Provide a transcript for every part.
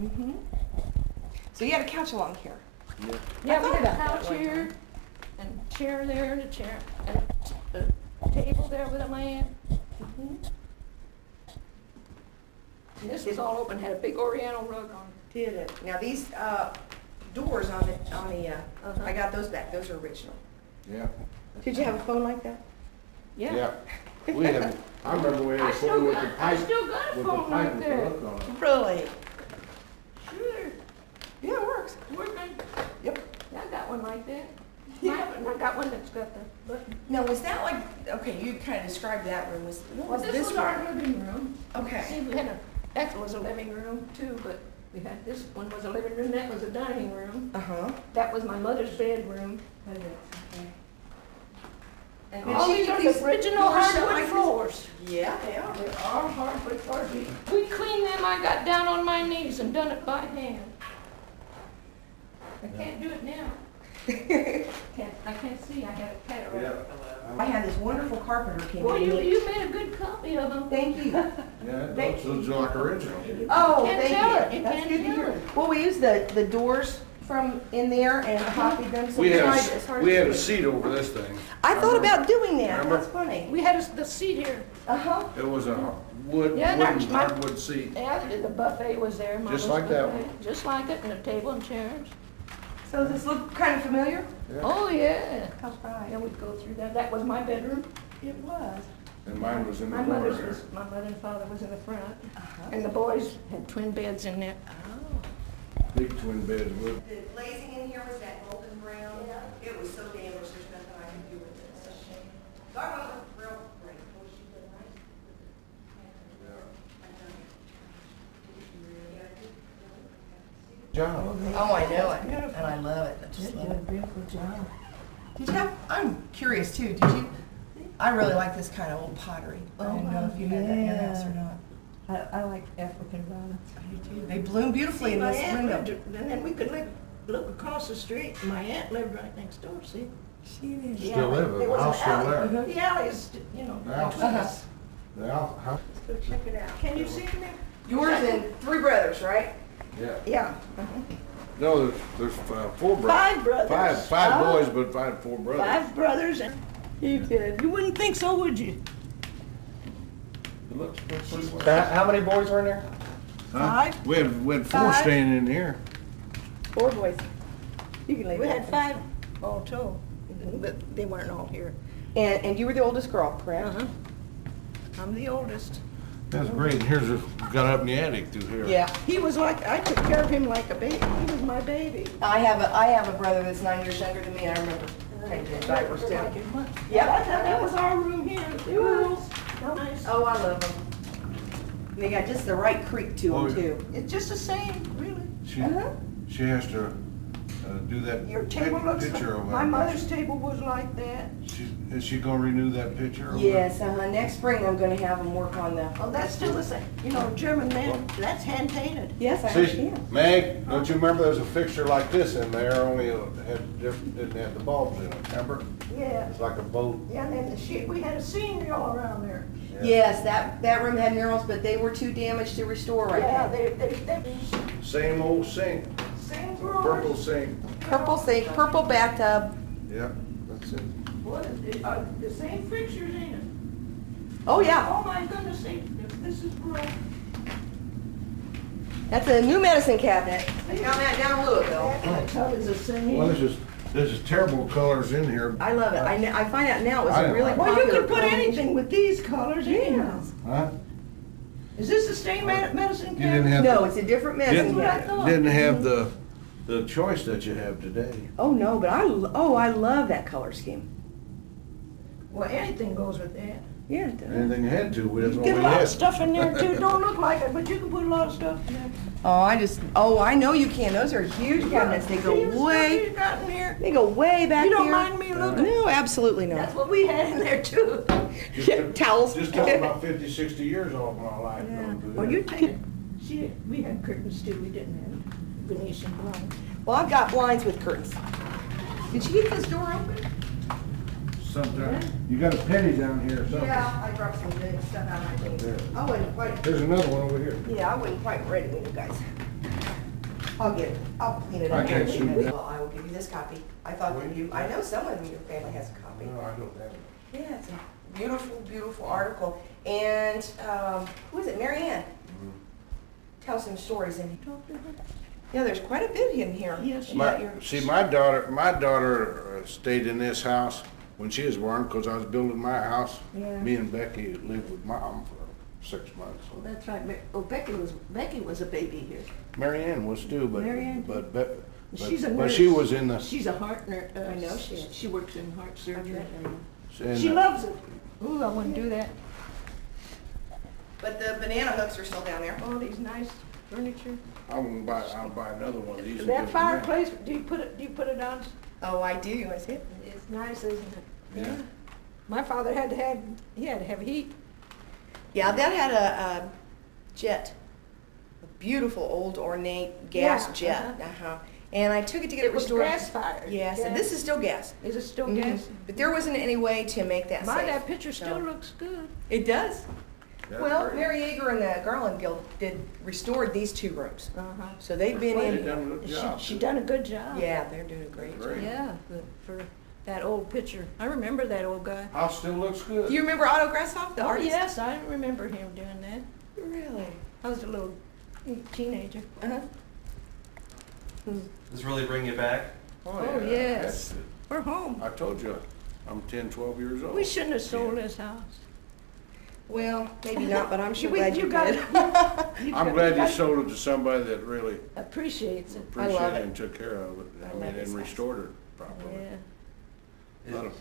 Mm-hmm. So you had a couch along here? Yeah. Yeah, we had a couch here, and a chair there, and a chair, and a table there with a lamp. Mm-hmm. And this was all open, had a big oriental rug on it. Did it? Now these doors on the I got those back. Those are original. Yeah. Did you have a phone like that? Yeah. We had, I remember we had a phone with the I pipe, still got a with the phone pipe right with the there. hook on it. Really? Sure, Yeah, it works. working. Yep. Yeah, I got one like that. Yeah. I got one that's got the button. Now was that like, okay, you kind of described that room. What Well, was this this was room? our living room. Okay. See, we had that was a living room too, but we had this one was a living room, that was a dining room. Uh-huh. That was my mother's bedroom. And All these are the original doors shut hardwood like this? floors. Yeah, they are. They are hardwood floors. We cleaned them, I got down on my knees and done it by hand. I can't do it now. I can't see, I had a cataract. I had this wonderful carpenter came Well, in. you made a good copy of them. Thank you. Yeah, those looks like original. Oh, Can't thank tell you. it. You That's can't good to tell hear. it. Well, we used the doors from in there and copied them. So We had it's hard we to had see a it. seat over this thing. I thought about doing that. Remember? That's funny. We had the seat here. Uh-huh. It was a Yeah, that's wooden my- hardwood seat. Yeah, the buffet was there. Mama's like that buffet. Just like it, and a table and chairs. So does this look kind of familiar? Yeah. Oh, yeah. How right. Yeah, we'd go through that. That was my bedroom. It was. And mine was in the My corner mother's there. was, my mother and father was in the front. Uh-huh. And the boys had twin beds in there. Oh. Big twin beds with. The glazing in here was that golden brown. It was so damaged, there's nothing I can do with it. It's a shame. So I went with real great. Job. Oh, I know it, and I love it. I just love it. beautiful job. Did you have, I'm curious too, did you, I really like this kind of old pottery. I didn't know if you had that in your house or not. I like African violets. They bloom beautifully in My this aunt window. lived, and then we could look across the street. My aunt lived right next door, see? She did. Still live, There the was an house still alley. there. The alley is, you know, The house. between us. The house, Let's go check it out. Can you see it there? Yours and three brothers, right? yeah. Yeah. No, there's four brothers. Five brothers. Five Oh. boys, but four brothers. Five brothers and you did. You wouldn't think so, would you? It looks pretty well. How many boys were in there? Huh? Five. We had four Five. staying in here. 4 boys. You can leave We that. had five all told, but they weren't all here. And you were the oldest girl, correct? Uh-huh. I'm the oldest. That's great. And here's got up in the attic through here. Yeah. He was like, I took care of him like a baby. He was my baby. I have a brother that's 9 years younger than me, and I remember changing diapers too. Yeah, that was our room here. It was nice. Oh, I love them. They got just the right creak to Oh, them yeah. too. It's just the same, really. She Uh-huh. she has to do that Your table looks picture like, over my there. mother's table was like that. Is she gonna renew that picture? over there? Yes, next spring I'm gonna have them work on the. Oh, that's still the same. You know, German man, that's hand painted. Yes, I See, understand. Meg, don't you remember there's a fixture like this in there, only it didn't have the bulbs in it, remember? Yeah. It's like a boat. Yeah, and then the shit, we had a scenery all around there. Yes, that room had murals, but they were too damaged to restore right Yeah, now. they, Same old sink, same purple drawers. sink. Purple sink, purple bathtub. Yep, that's it. What is it? The same fixtures, ain't it? Oh, yeah. Oh, my goodness, this is real. That's a new medicine cabinet. I found that down in Louisville. That tub is the same. Well, this is terrible colors in here. I love it. I find out now it was I a didn't really like Well, popular you could put combination. anything with these colors anyhow. Huh? Is this the same medicine You didn't cabinet? have. No, it's a different medicine Didn't, what I cabinet. thought. didn't have the choice that you have today. Oh, no, but I love that color scheme. Well, anything goes with that. Yeah, it does. Anything you had to, that's You what get a we lot had. of stuff in there too. Don't look like it, but you can put a lot of stuff in there. I know you can. Those are huge cabinets. They See go the stuff way, you got in here? they go way back You there. don't mind me looking? No, absolutely That's not. what we had in there too. Just Towels. Just took about 50, 60 years off my life Yeah. going through Well, that. you take it. See, we had curtains too. We didn't have Venetian blinds. Well, I've got blinds with curtains. Did you get this door open? Sometimes, you got a penny down here or something. Yeah, I dropped some big stuff out of my things. There. I wasn't quite, There's another one over here. yeah, I wasn't quite ready with you guys. I'll clean it I up. can't see that. Well, I will give you this copy. I thought that I know someone in your family has a copy. No, I don't have it. Yeah, it's a beautiful, beautiful article. And, who is it, Mary Ann? Tell some stories in here. Yeah, there's quite a bit in here. Yes. about your- My daughter stayed in this house when she was born, because I was building my house. Yeah. Me and Becky lived with Mom for 6 months. Well, that's right. Becky was a baby here. Mary Ann was too, Mary Ann? She's a but nurse. she was in the, She's a heart nurse. I know she is. She works in heart surgery. in She the- loves it. Ooh, I want to do that. But the banana hooks are still down there. All these nice furniture. I'll buy another one of these. and That give it to Mary. fireplace, do you put it on? Oh, I do, I see it. It's nice, isn't it? Yeah. My father had to have heat. Yeah, that had a jet, a beautiful old ornate gas Yeah, jet. Uh-huh. And I took it to get it It was restored. gas fired. Yes, and this is still gas. Is it still Mhm. gas? But there wasn't any way to make that My, safe. that picture still So- looks good. It does. That's Well, great. Mary Yeager and the Garland Guild restored these 2 rooms. Uh-huh. So they've been They in. done a good job. She done a good job. Yeah, they're doing a great Great. job. Yeah, for that old picture. I remember that old guy. House still looks good. Do you remember Otto Grashoff, the Oh, artist? yes, I remember him doing that. Really? I was a little teenager. Uh-huh. Does really bring you back? Oh, yes. We're home. I told you, I'm 10, 12 years old. We shouldn't have sold this house. Well, maybe not, but I'm sure You- glad you you got did. I'm glad you sold it to somebody that really Appreciates it. I love appreciated it. it and took care of it. I I love mean, this and house. restored it properly. Yeah. A lot of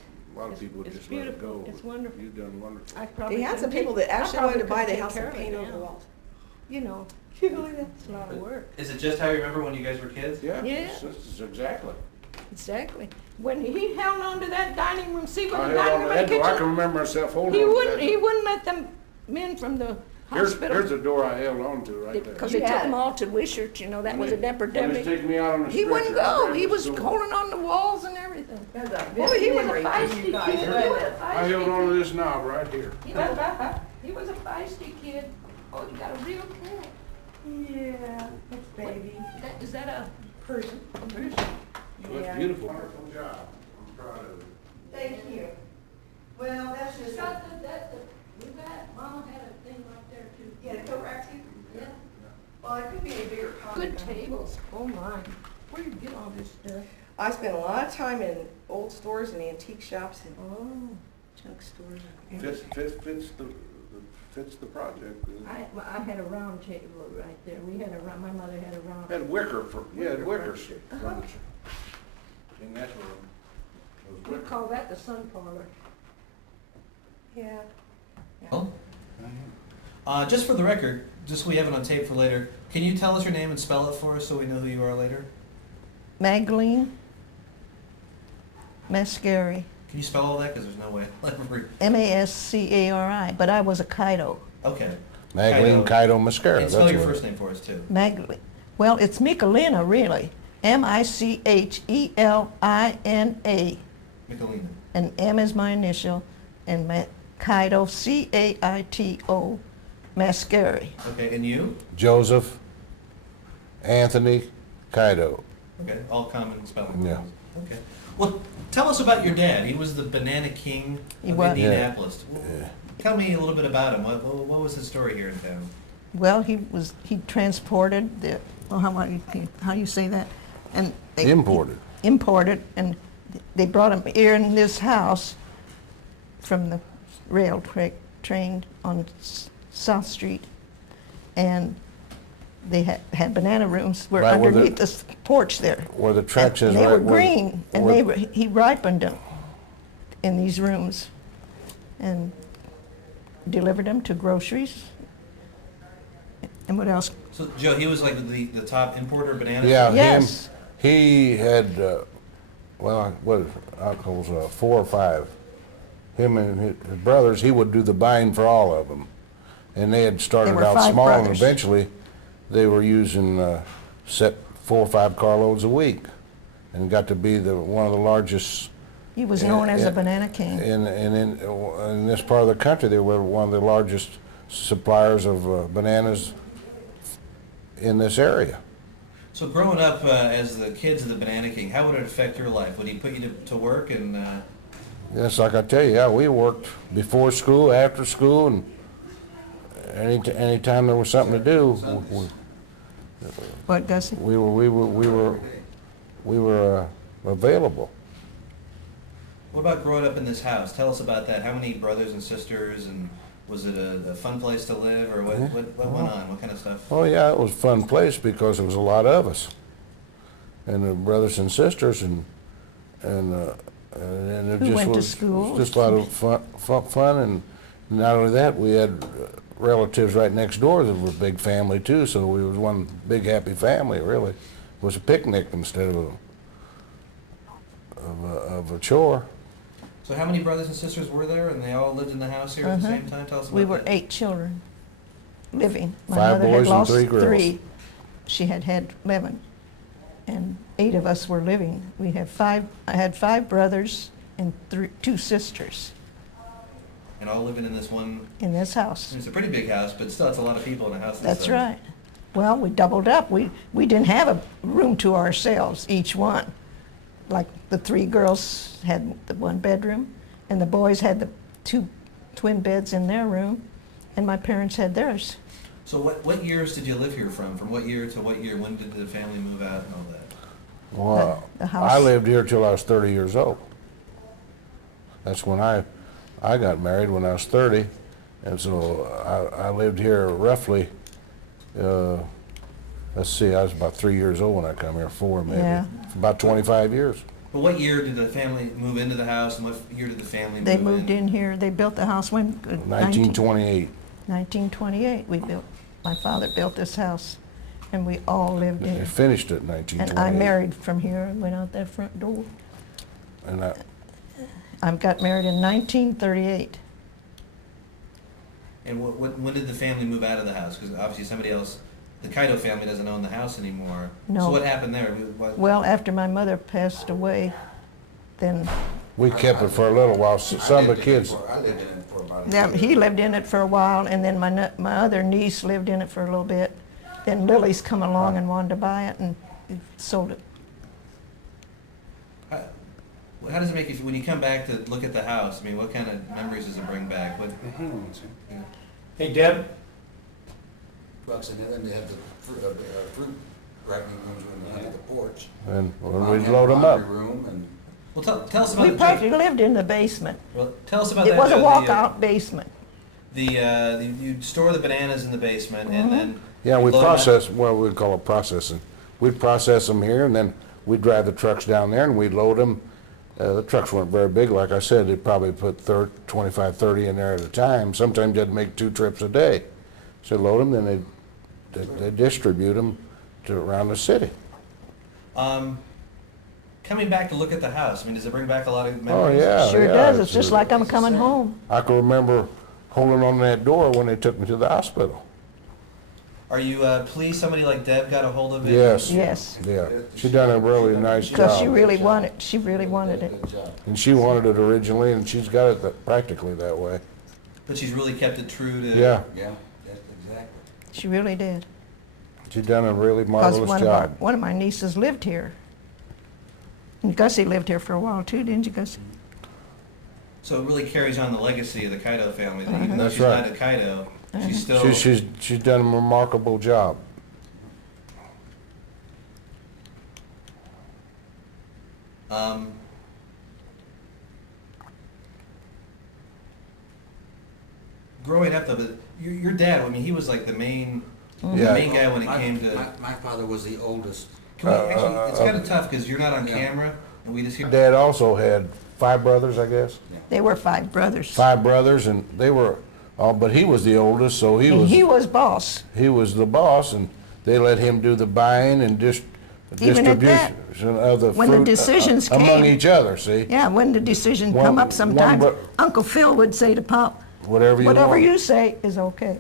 It's- people it's just let it beautiful. go. It's wonderful. You've done wonderful. I probably They had some couldn't people take- that I actually probably wanted to buy couldn't the take house care and of it paint over now. the walls. You know, Can you believe that? it's a lot of work. Is it just how you remember when you guys were kids? Yeah, Yeah. this is exactly. Exactly. When he held on to that dining room, see where I the held dining on room to and that door. I can kitchen, remember myself holding he on to wouldn't, that he door. wouldn't let them men from the Here's hospital. the door I held on to right there. Because You they took had them it. all to Wishart, you know, that was an When they epidemic. take me out on the He wouldn't stretcher, I go, grabbed he the was door. holding on the walls and everything. That's a Boy, he big was a memory for feisty you guys, kid. He wasn't was it? a I held feisty on to kid. this knob right here. He was a feisty kid. Oh, you got a real cat. Yeah, it's baby. Is that a person? Looks Yeah. beautiful. Wonderful job. I'm proud of it. Thank you. Well, that's just, Mama had a thing right there too. yeah, the coat rack too? Yeah. Well, it could be a bigger copy. Good tables, oh my. Where do you get all this stuff? I spent a lot of time in old stores and antique shops and Oh, junk stores. Fits the project. I had a round table right there. We had a round, my mother had a round. Had wicker Wicker furniture. In that room. was We wicker. call that the sun parlor. Yeah. Oh. Just for the record, just so we have it on tape for later, can you tell us your name and spell it for us so we know who you are later? Magdalene Mascari, Can you spell all that? Because there's no way. Mascari, but I was a Caito. Okay. Magdalene Caito. Caito Mascara. And spell your first name for us too. Magdalene. Well, it's Michelina, really. Michelina. Michelina. And M is my initial, and Caito, Caito, Mascari. Okay, and you? Joseph Anthony Caito. Okay, all common spelling. Yeah. Okay. Well, tell us about your dad. He was the Banana King He of was. Indianapolis. Yeah. Tell me a little bit about him. What was his story here in town? Well, he transported the, well, how you say that? And they imported, and they brought him here in this house from the rail train on South Street, and they had banana rooms were Right where the- underneath this porch there. Where the tracks is And they right were where the- green, and where- he ripened them in these rooms, and delivered them to groceries. And what else? So, Joe, he was like the top importer of bananas? Yeah, Yes. he had, uncles, 4 or 5. Him and his brothers, he would do the buying for all of them. And they had started were out 5 small, and brothers. eventually they were using, set 4 or 5 carloads a week, and got to be one of the largest. He was known as a Yeah, banana king. In this part of the country, they were one of the largest suppliers of bananas in this area. So growing up as the kids of the Banana King, how would it affect your life? Would he put you to work and? Yes, like I tell you, yeah, we worked before school, after school, and any time there was something to do, What, Gussie? we were available. What about growing up in this house? Tell us about that. How many brothers and sisters, and was it a fun place to live, or what went on? What kind of stuff? Oh, yeah, it was a fun place because there was a lot of us. And the brothers and sisters, and it Who just went to was school. just a lot of fun. And not only that, we had relatives right next door that were a big family too, so we was one big happy family, really. It was a picnic instead of a chore. So how many brothers and sisters were there, and they all lived in the house here at the same time? Tell us about We were that. 8 children living. My 5 mother boys had and lost 3 girls. 3. She had 11, and 8 of us were living. We had 5. I had 5 brothers and 2 sisters And all living in this one. in this house. It's a pretty big house, but still, it's a lot of people in a house. That's size. right. Well, we doubled up. We didn't have a room to ourselves, each one. Like the 3 girls had the 1 bedroom, and the boys had the 2 twin beds in their room, and my parents had theirs. So what years did you live here from? From what year to what year? When did the family move out and all that? Well, The house. I lived here till I was 30 years old. That's when I got married, when I was 30, and so I lived here roughly, let's see, I was about 3 years old when I come here, 4 maybe. Yeah. About 25 years. But what year did the family move into the house, and what year did the family They move moved in here. They built the house when? 1928. 1928. My father built this house, and we all lived in They it. finished it in 1928. And I married from here and went out that front door. And I got married in 1938. And when did the family move out of the house? Because obviously somebody else, the Caito family doesn't own the house anymore. No. So what happened there? Well, after my mother passed away, then we kept it for a little while. Some of the kids, I lived in it for about a yeah, year. he lived in it for a while, and then my other niece lived in it for a little bit. Then Lily's come along and wanted to buy it, and sold it. How does it make you feel when you come back to look at the house? I mean, what kind of memories does it bring back? What, yeah. Hey, Deb, Trucks, and then they had the fruit ripening rooms under the porch. and we'd Laundry load them up. room and Well, tell us about We the probably lived in the basement. Well, tell us about It that. was a Joe, walkout basement. You'd store the bananas in the basement, and then Yeah, we you'd load 'em up. process, well, we'd call it processing. We'd process them here, and then we'd drive the trucks down there, and we'd load them. The trucks weren't very big, like I said, they'd probably put 25, 30 in there at a time. Sometimes they'd make 2 trips a day. So load them, then they'd distribute them to around the city. Coming back to look at the house, I mean, does it bring back a lot of Oh, memories? yeah. Sure does. It's just like I'm coming home. I can remember holding on that door when they took me to the hospital. Are you pleased somebody like Deb got a hold of it? Yes. Yes, Yeah, she done a really nice because she job. really wanted it. good job. And she wanted it originally, and she's got it practically that way. But she's really kept it true to. Yeah, Yeah, that's exactly. She really did. she done a really Because marvelous job. one of my nieces lived here. And Gussie lived here for a while too, didn't you, Gussie? So it really carries on the legacy of the Caito family. That even though That's she's right. not a Caito, she's still. She's done a remarkable job. Growing up, though, but your dad, I mean, he was like the main Yeah. guy when it came to. My father was the oldest. Can we, actually, it's kind of tough because you're not on Yeah. camera, and we just hear. Dad also had 5 brothers, I guess. They were 5 brothers. 5 brothers, and they were, but he was the oldest, so And he was boss. he was the boss, and they let him do the buying and Even at that, distribution of the fruit when the decisions among came. each other, see? Yeah, when the decision One- come up one sometimes, bro- Uncle Phil would say to Pop, Whatever you whatever want. you say is okay.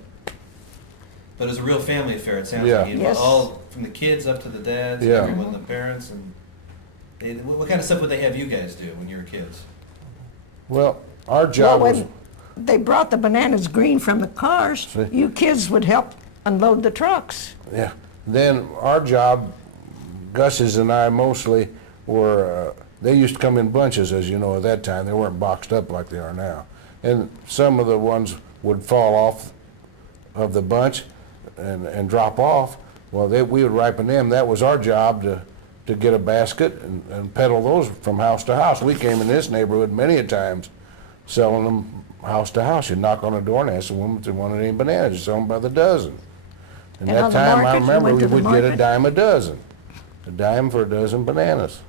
But it was a real family affair. It sounds Yeah. like you Yes. all from the kids up to the dads, Yeah. everyone, the parents, and what kind of stuff would they have you guys do when you were kids? Well, our Well, job was, when they brought the bananas green from the cars, See? you kids would help unload the trucks. yeah, then our job Gus's and I mostly were, they used to come in bunches, as you know, at that time. They weren't boxed up like they are now. And some of the ones would fall off of the bunch and drop off. Well, we would ripen them. That was our job to get a basket and peddle those from house to house. We came in this neighborhood many a times selling them house to house. You'd knock on a door and ask the woman if they wanted any bananas. You sell them by the dozen. And And that on the time, I market, you remember, went to we the would get a market? dime a dozen. A dime for a dozen bananas.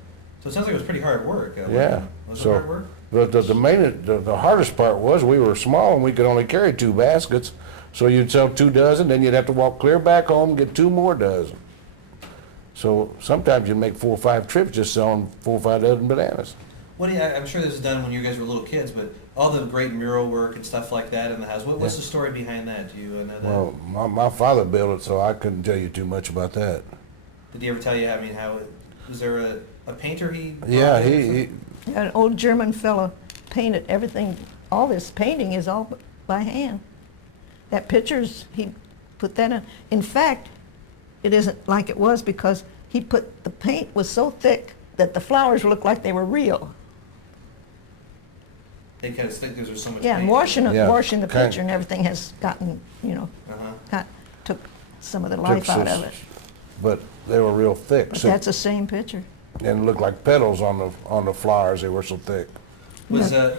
So it sounds like it was pretty hard work. Yeah. Was it So hard work? the hardest part was we were small and we could only carry 2 baskets. So you'd sell 2 dozen, then you'd have to walk clear back home and get 2 more dozen. So sometimes you'd make 4 or 5 trips just selling 4 or 5 dozen bananas. What do you, I'm sure this was done when you guys were little kids, but all the great mural work and stuff like that in the house, what's Yeah. the story behind that? Do you know that? Well, my father built it, so I couldn't tell you too much about that. Did he ever tell you, I mean, was there a painter he? Yeah, brought in or he something? An old German fellow painted everything, all this painting is all by hand. That pictures, he put that in. In fact, it isn't like it was because he put, the paint was so thick that the flowers looked like they were real. They kind of think there's so much. Yeah, and paint. washing Yeah, the kind- picture and everything has gotten, Uh-huh. took some of the life out of it. But they were real thick. But So- that's the same picture. and looked like petals on the flowers. They were so thick. Was I'm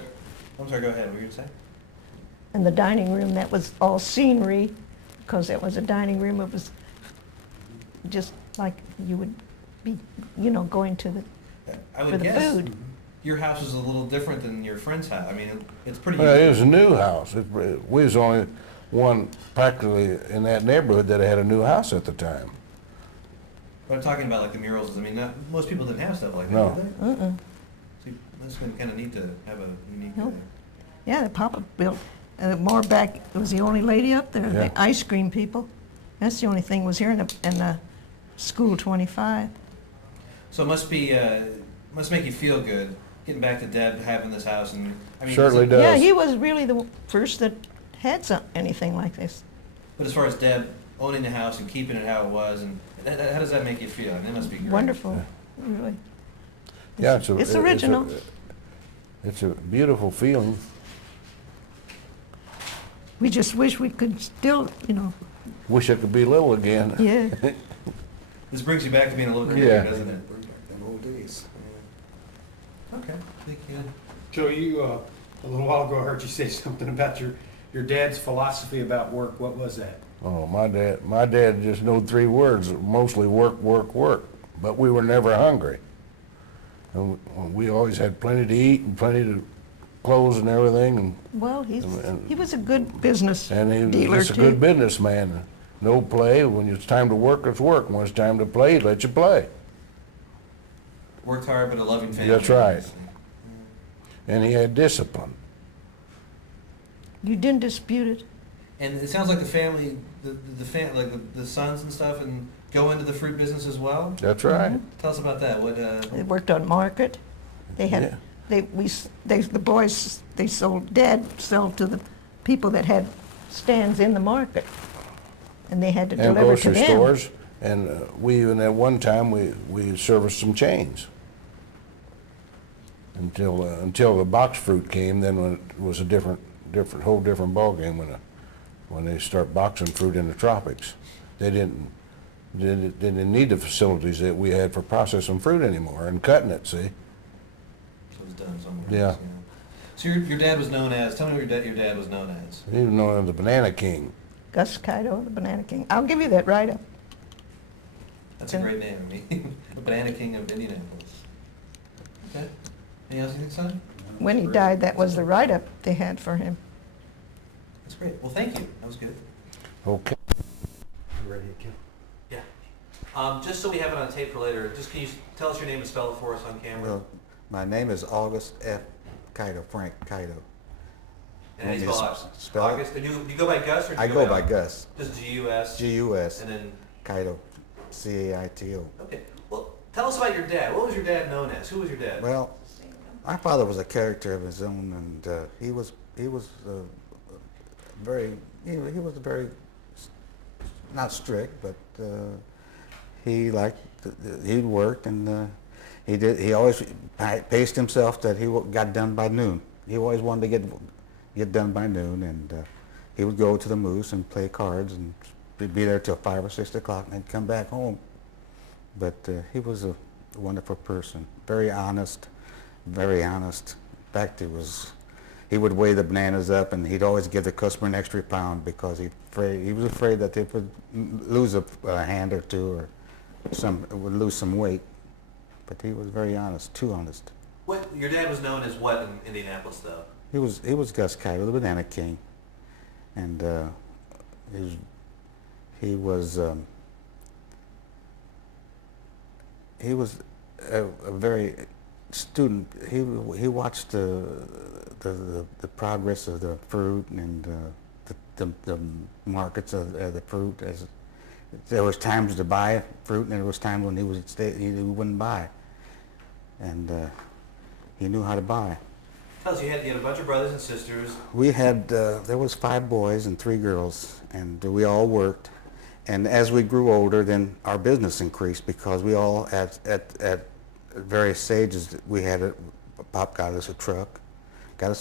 sorry. Go ahead. What were you gonna say? In the dining room, that was all scenery, because it was a dining room, it was just like you would be, going to the, I for would the guess food. your house was a little different than your friend's house. I mean, it's pretty. Well, it unique. was a new house. We was the only one practically in that neighborhood that had a new house at the time. But I'm talking about like the murals. I mean, most people didn't have stuff like that, No. did they? Uh-uh. So that's been kind of neat to have a unique. Nope. Yeah, the Papa built, more back, it was the only lady up there, Yeah. the ice cream people. That's the only thing was here in the School 25. So it must be must make you feel good getting back to Deb, having this house, and I mean, Certainly does. Yeah, he was really the first that had anything like this. But as far as Deb owning the house and keeping it how it was, and how does that make you feel? And it must be great. Wonderful, really. Yeah, It's original. It's a beautiful feeling. We just wish we could still, Wish I could be little again. yeah. This brings you back to being a little kid, Yeah. doesn't it? Bring back them old days. Okay. Thank you. Joe, you, a little while ago, I heard you say something about your dad's philosophy about work. What was that? Oh, my dad just knew 3 words, mostly work, work, work. But we were never hungry. And we always had plenty to eat and plenty to clothes and everything. Well, And- he was a good business And he dealer, was just a too. good businessman. No play. When it's time to work, it's work. When it's time to play, he'd let you play. Worked hard, but a loving family. That's right. And he had discipline. You didn't dispute it. And it sounds like the family, like the sons and stuff, and go into the fruit business as well. That's right. Tell us about that. What? They worked on market. They had, Yeah. the boys, Dad sold to the people that had stands in the market. And they had to And deliver to grocery them. stores. And we even at one time, we serviced some chains. Until the box fruit came, then when it was a whole different ballgame when they start boxing fruit in the tropics. They didn't need the facilities that we had for processing fruit anymore and cutting it, see? It was done somewhere. Yeah. Else, So your dad was known as. Tell me what your dad was known as. He was known as the Banana King. Gus Caito, the Banana King. I'll give you that write-up. That's a great name. I mean, the Banana King of Indianapolis. Okay. Anything else you think, son? When he died, that was the write-up they had for him. That's great. Well, thank you. That was good. Okay. You ready to kill? Yeah. Just so we have it on tape for later, just can you tell us your name and spell it for us on camera? Well, my name is August F. Caito, Frank Caito. And how do you want me spell to it? spell it? August. Do you go by Gus or do I you go by Al? Gus, Just G-U-S. G-U-S, And then, Caito, C-A-I-T-O. okay. Well, tell us about your dad. What was your dad known as? Who was your dad? Well, my father was a character of his own, and he was very, he was very, not strict, but he liked, he worked, and he always paced himself that he got done by noon. He always wanted to get done by noon, and he would go to the Moose and play cards, and he'd be there till 5 or 6 o'clock, and then come back home. But he was a wonderful person, very honest, very honest. In fact, he would weigh the bananas up, and he'd always give the customer an extra pound because he was afraid that they would lose a hand or two, or would lose some weight. But he was very honest, too honest. What your dad was known as what in Indianapolis, though? He was Gus Caito, the Banana King, and he was a very student. He watched the progress of the fruit and the markets of the fruit. As there was times to buy fruit, and there was times when he wouldn't buy, and he knew how to buy. Tell us, you had a bunch of brothers and sisters. We had there was 5 boys and 3 girls, and we all worked. And as we grew older, then our business increased because we all at various stages we had Pop got us a truck,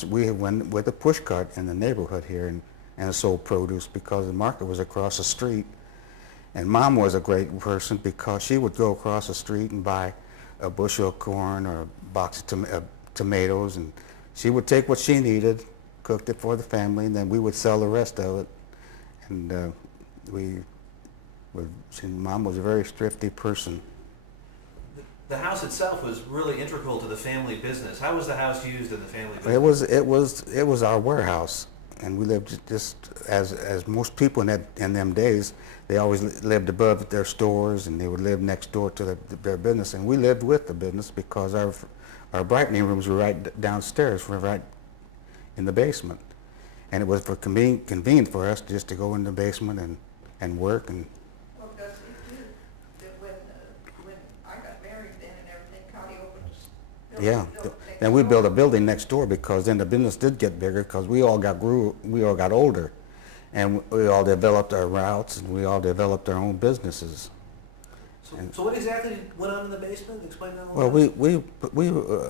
we went with a push cart in the neighborhood here and sold produce because the market was across the street. And Mom was a great person because she would go across the street and buy a bushel of corn or a box of tomatoes, and she would take what she needed, cooked it for the family, and then we would sell the rest of it. And Mom was a very thrifty person. The house itself was really integral to the family business. How was the house used in the family business? It was our warehouse, and we lived just as most people in them days. They always lived above their stores, and they would live next door to their business, and we lived with the business because our brightening rooms were right downstairs, were right in the basement, and it was convenient for us just to go in the basement and work. And Well, Gus, it too, that when I got married then and everything, Connie opened. yeah, then we built a building next door because then the business did get bigger because we all got older, and we all developed our routes, and we all developed our own businesses. So what exactly went on in the basement? Explain that a Well, little. we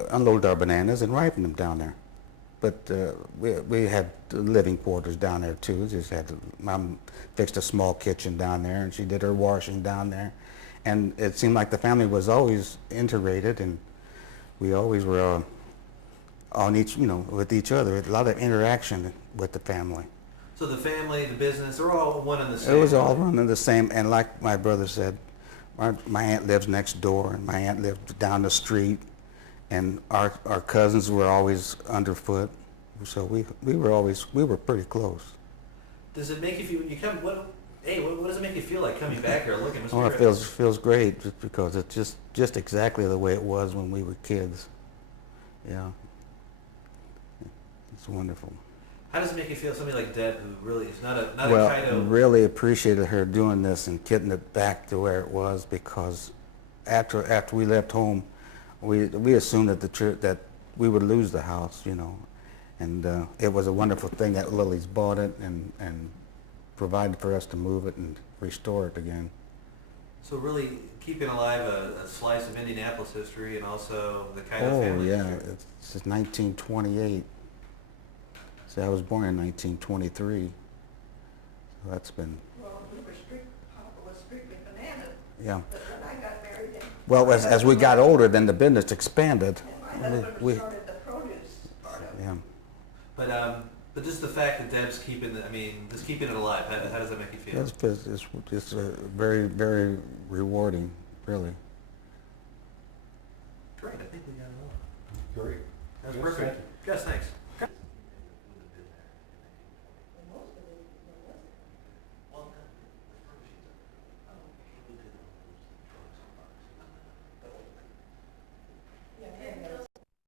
unloaded our bananas and ripened them down there, but we had living quarters down there too. Mom fixed a small kitchen down there, and she did her washing down there, and it seemed like the family was always integrated, and we always were on with each other. A lot of interaction with the family. So the family, the business, they're all one and the same. It was all running the same, and like my brother said, my aunt lives next door, and my aunt lived down the street, and our cousins were always underfoot, so we were pretty close. Does it make you feel what does it make you feel like coming back here looking? Oh, it feels great just because it's just exactly the way it was when we were kids. Yeah, it's wonderful. How does it make you feel? Somebody like Deb, who really is not a Caito. Really appreciated her doing this and getting it back to where it was, because after we left home, we assumed that we would lose the house, and it was a wonderful thing that Lily's bought it and provided for us to move it and restore it again. So really keeping alive a slice of Indianapolis history and also the Caito family history. It's 1928. See, I was born in 1923, so that's been. Well, Papa was strictly bananas, Yeah. but when I got married, then Well, as we got older, then the business expanded. my husband started the produce. Yeah. But just the fact that Deb's keeping it alive, how does that make you feel? It's very, very rewarding, really. Great, I think we got it all. Great. That's Yes, perfect. thank you. Gus, thanks.